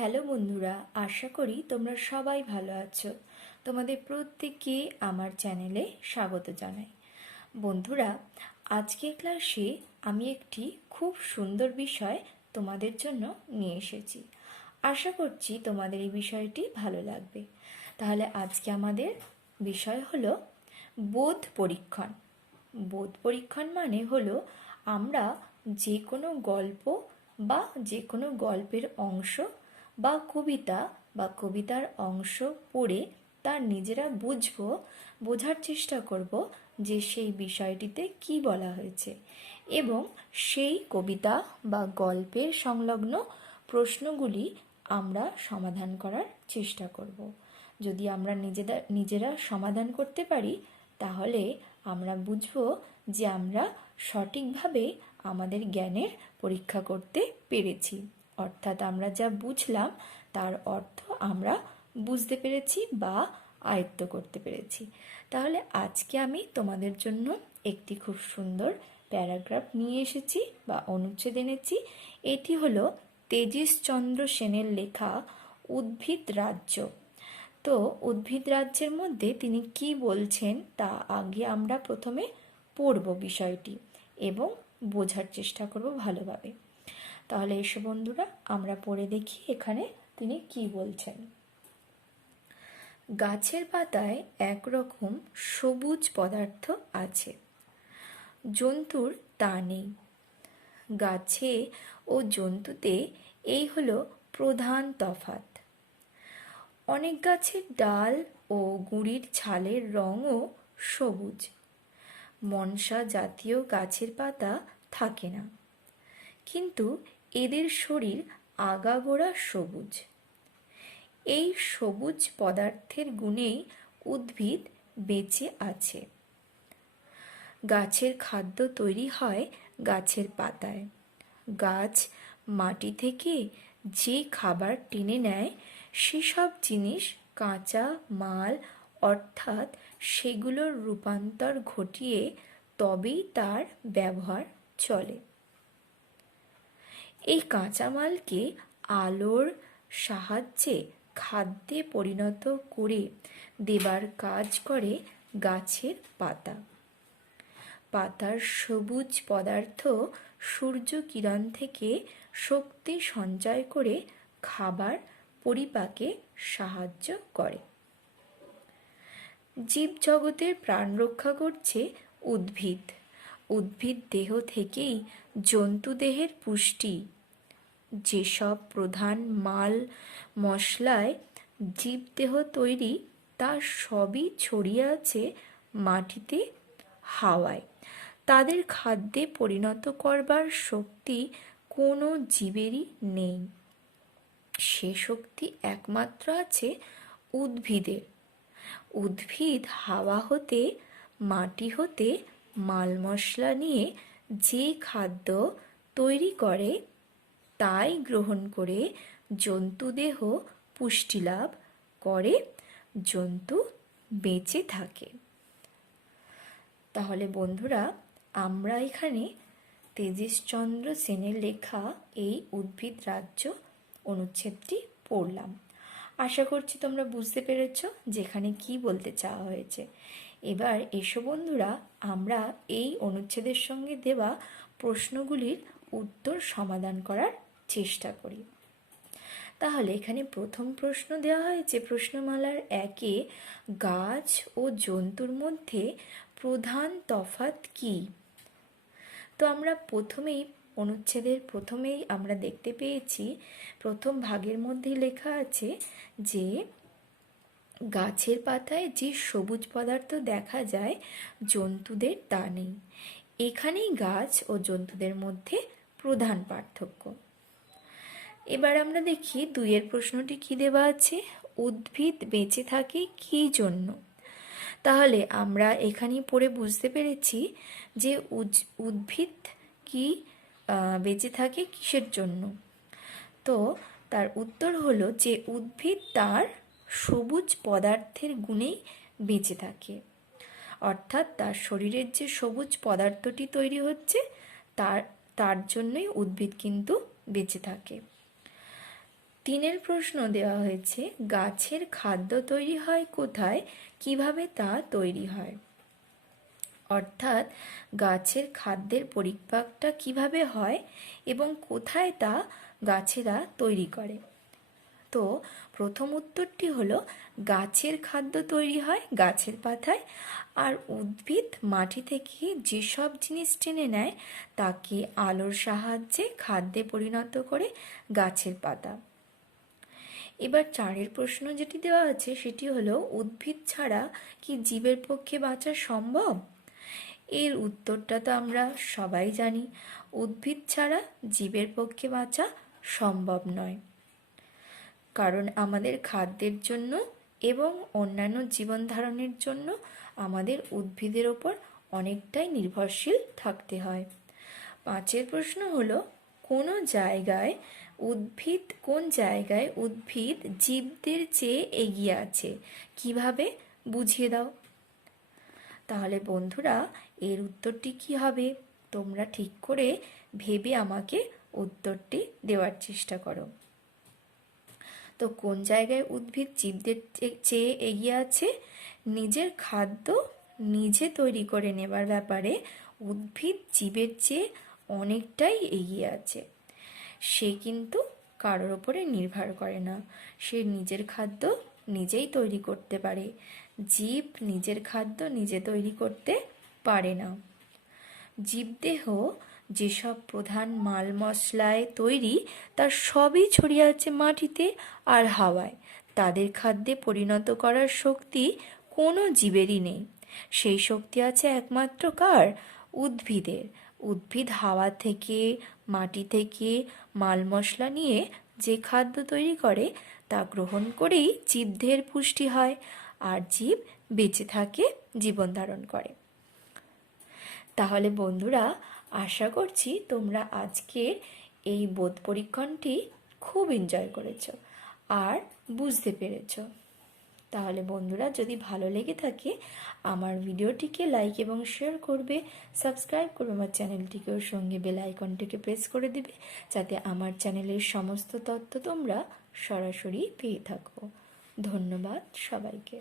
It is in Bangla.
হ্যালো বন্ধুরা, আশা করি তোমরা সবাই ভালো আছো। তোমাদের প্রত্যেককে আমার চ্যানেলে স্বাগত জানাই। বন্ধুরা, আজকের ক্লাসে আমি একটি খুব সুন্দর বিষয় তোমাদের জন্য নিয়ে এসেছি। আশা করছি তোমাদের এই বিষয়টি ভালো লাগবে। তাহলে আজকে আমাদের বিষয় হলো বোধ পরীক্ষণ। বোধ পরীক্ষণ মানে হলো আমরা যে কোনো গল্প বা যে কোনো গল্পের অংশ বা কবিতা বা কবিতার অংশ পড়ে তার নিজেরা বোঝার চেষ্টা করব যে সেই বিষয়টিতে কি বলা হয়েছে এবং সেই কবিতা বা গল্পের সংলগ্ন প্রশ্নগুলি আমরা সমাধান করার চেষ্টা করব। যদি আমরা নিজেরা সমাধান করতে পারি তাহলে আমরা বুঝব যে আমরা সঠিকভাবে আমাদের জ্ঞানের পরীক্ষা করতে পেরেছি, অর্থাৎ আমরা যা বুঝলাম তার অর্থ আমরা বুঝতে পেরেছি বা আয়ত্ত করতে পেরেছি। তাহলে আজকে আমি তোমাদের জন্য একটি খুব সুন্দর প্যারাগ্রাফ নিয়ে এসেছি বা অনুচ্ছেদ এনেছি। এটি হলো তেজিশচন্দ্র সেনের লেখা উদ্ভিদ রাজ্য। তো উদ্ভিদ রাজ্যের মধ্যে তিনি কি বলছেন তা আগে আমরা প্রথমে পড়ব বিষয়টি এবং বোঝার চেষ্টা করব ভালোভাবে। তাহলে এসো বন্ধুরা, আমরা পড়ে দেখি এখানে তিনি কি বলছেন। গাছের পাতায় একরকম সবুজ পদার্থ আছে, জন্তুর তা নেই। গাছে ও জন্তুতে এই হলো প্রধান তফাৎ। অনেক গাছের ডাল ও গুঁড়ির ছালের রঙও সবুজ। মনসা জাতীয় গাছের পাতা থাকে না, কিন্তু এদের শরীর আগাগোড়া সবুজ। এই সবুজ পদার্থের গুণেই উদ্ভিদ বেঁচে আছে। গাছের খাদ্য তৈরি হয় গাছের পাতায়। গাছ মাটি থেকে যে খাবার টেনে নেয় সেসব জিনিস কাঁচা মাল, অর্থাৎ সেগুলোর রূপান্তর ঘটিয়ে তবেই তার ব্যবহার চলে। এই কাঁচামালকে আলোর সাহায্যে খাদ্যে পরিণত করে দেবার কাজ করে গাছের পাতা। পাতার সবুজ পদার্থ সূর্য কিরণ থেকে শক্তি সঞ্চয় করে খাবার পরিপাকে সাহায্য করে। জীবজগতের প্রাণ রক্ষা করছে উদ্ভিদ। উদ্ভিদ দেহ থেকেই জন্তু দেহের পুষ্টি। যেসব প্রধান মাল মশলায় জীবদেহ তৈরি তা সবই ছড়িয়ে আছে মাটিতে, হাওয়ায়। তাদের খাদ্যে পরিণত করবার শক্তি কোনো জীবেরই নেই। সে শক্তি একমাত্র আছে উদ্ভিদের। উদ্ভিদ হাওয়া হতে, মাটি হতে মাল মশলা নিয়ে যে খাদ্য তৈরি করে তাই গ্রহণ করে জন্তুদেহ পুষ্টি লাভ করে, জন্তু বেঁচে থাকে। তাহলে বন্ধুরা, আমরা এখানে তেজিশচন্দ্র সেনের লেখা এই উদ্ভিদ রাজ্য অনুচ্ছেদটি পড়লাম। আশা করছি তোমরা বুঝতে পেরেছ যেখানে কি বলতে চাওয়া হয়েছে। এবার এসো বন্ধুরা, আমরা এই অনুচ্ছেদের সঙ্গে দেওয়া প্রশ্নগুলির উত্তর সমাধান করার চেষ্টা করি। তাহলে এখানে প্রথম প্রশ্ন দেওয়া হয়েছে প্রশ্নমালার 1-এ, গাছ ও জন্তুর মধ্যে প্রধান তফাৎ কি? তো আমরা অনুচ্ছেদের প্রথমেই আমরা দেখতে পেয়েছি, প্রথম ভাগের মধ্যেই লেখা আছে যে গাছের পাতায় যে সবুজ পদার্থ দেখা যায় জন্তুদের তা নেই। এখানেই গাছ ও জন্তুদের মধ্যে প্রধান পার্থক্য। এবার আমরা দেখি 2-এর প্রশ্নটি কি দেওয়া আছে, উদ্ভিদ বেঁচে থাকে কি জন্য? তাহলে আমরা এখানে পড়ে বুঝতে পেরেছি যে উদ্ভিদ কি বেঁচে থাকে কিসের জন্য। তো তার উত্তর হলো যে উদ্ভিদ তার সবুজ পদার্থের গুণেই বেঁচে থাকে, অর্থাৎ তার শরীরের যে সবুজ পদার্থটি তৈরি হচ্ছে তার জন্যই উদ্ভিদ কিন্তু বেঁচে থাকে। তিনের প্রশ্ন দেওয়া হয়েছে, গাছের খাদ্য তৈরি হয় কোথায়, কিভাবে তা তৈরি হয়? অর্থাৎ গাছের খাদ্যের পরিপাকটা কিভাবে হয় এবং কোথায় তা গাছেরা তৈরি করে। তো প্রথম উত্তরটি হলো, গাছের খাদ্য তৈরি হয় গাছের পাতায়, আর উদ্ভিদ মাটি থেকে যেসব জিনিস টেনে নেয় তাকে আলোর সাহায্যে খাদ্যে পরিণত করে গাছের পাতা। এবার চারের প্রশ্ন যেটি দেওয়া আছে সেটি হলো, উদ্ভিদ ছাড়া কি জীবের পক্ষে বাঁচা সম্ভব? এর উত্তরটা তো আমরা সবাই জানি, উদ্ভিদ ছাড়া জীবের পক্ষে বাঁচা সম্ভব নয়। কারণ আমাদের খাদ্যের জন্য এবং অন্যান্য জীবন ধারণের জন্য আমাদের উদ্ভিদের ওপর অনেকটাই নির্ভরশীল থাকতে হয়। পাঁচের প্রশ্ন হলো, কোন জায়গায় উদ্ভিদ জীবদের চেয়ে এগিয়ে আছে, কিভাবে বুঝিয়ে দাও। তাহলে বন্ধুরা, এর উত্তরটি কি হবে তোমরা ঠিক করে ভেবে আমাকে উত্তরটি দেওয়ার চেষ্টা করো। তো কোন জায়গায় উদ্ভিদ জীবদের চেয়ে এগিয়ে আছে? নিজের খাদ্য নিজে তৈরি করে নেবার ব্যাপারে উদ্ভিদ জীবের চেয়ে অনেকটাই এগিয়ে আছে। সে কিন্তু কারোর ওপরে নির্ভর করে না, সে নিজের খাদ্য নিজেই তৈরি করতে পারে। জীব নিজের খাদ্য নিজে তৈরি করতে পারে না। জীবদেহ যেসব প্রধান মাল মশলায় তৈরি তার সবই ছড়িয়ে আছে মাটিতে আর হাওয়ায়। তাদের খাদ্যে পরিণত করার শক্তি কোনো জীবেরই নেই। সেই শক্তি আছে একমাত্র কার? উদ্ভিদের। উদ্ভিদ হাওয়া থেকে, মাটি থেকে মাল মশলা নিয়ে যে খাদ্য তৈরি করে তা গ্রহণ করেই জীবদের পুষ্টি হয়, আর জীব বেঁচে থাকে, জীবন ধারণ করে। তাহলে বন্ধুরা, আশা করছি তোমরা আজকের এই বোধ পরীক্ষণটি খুব এনজয় করেছো আর বুঝতে পেরেছো। তাহলে বন্ধুরা, যদি ভালো লেগে থাকে আমার ভিডিওটিকে লাইক এবং শেয়ার করবে, সাবস্ক্রাইব করবে আমার চ্যানেলটিকে, ওর সঙ্গে বেল আইকনটিকে প্রেস করে দিবে, যাতে আমার চ্যানেলের সমস্ত তথ্য তোমরা সরাসরি পেয়ে থাকো। ধন্যবাদ সবাইকে।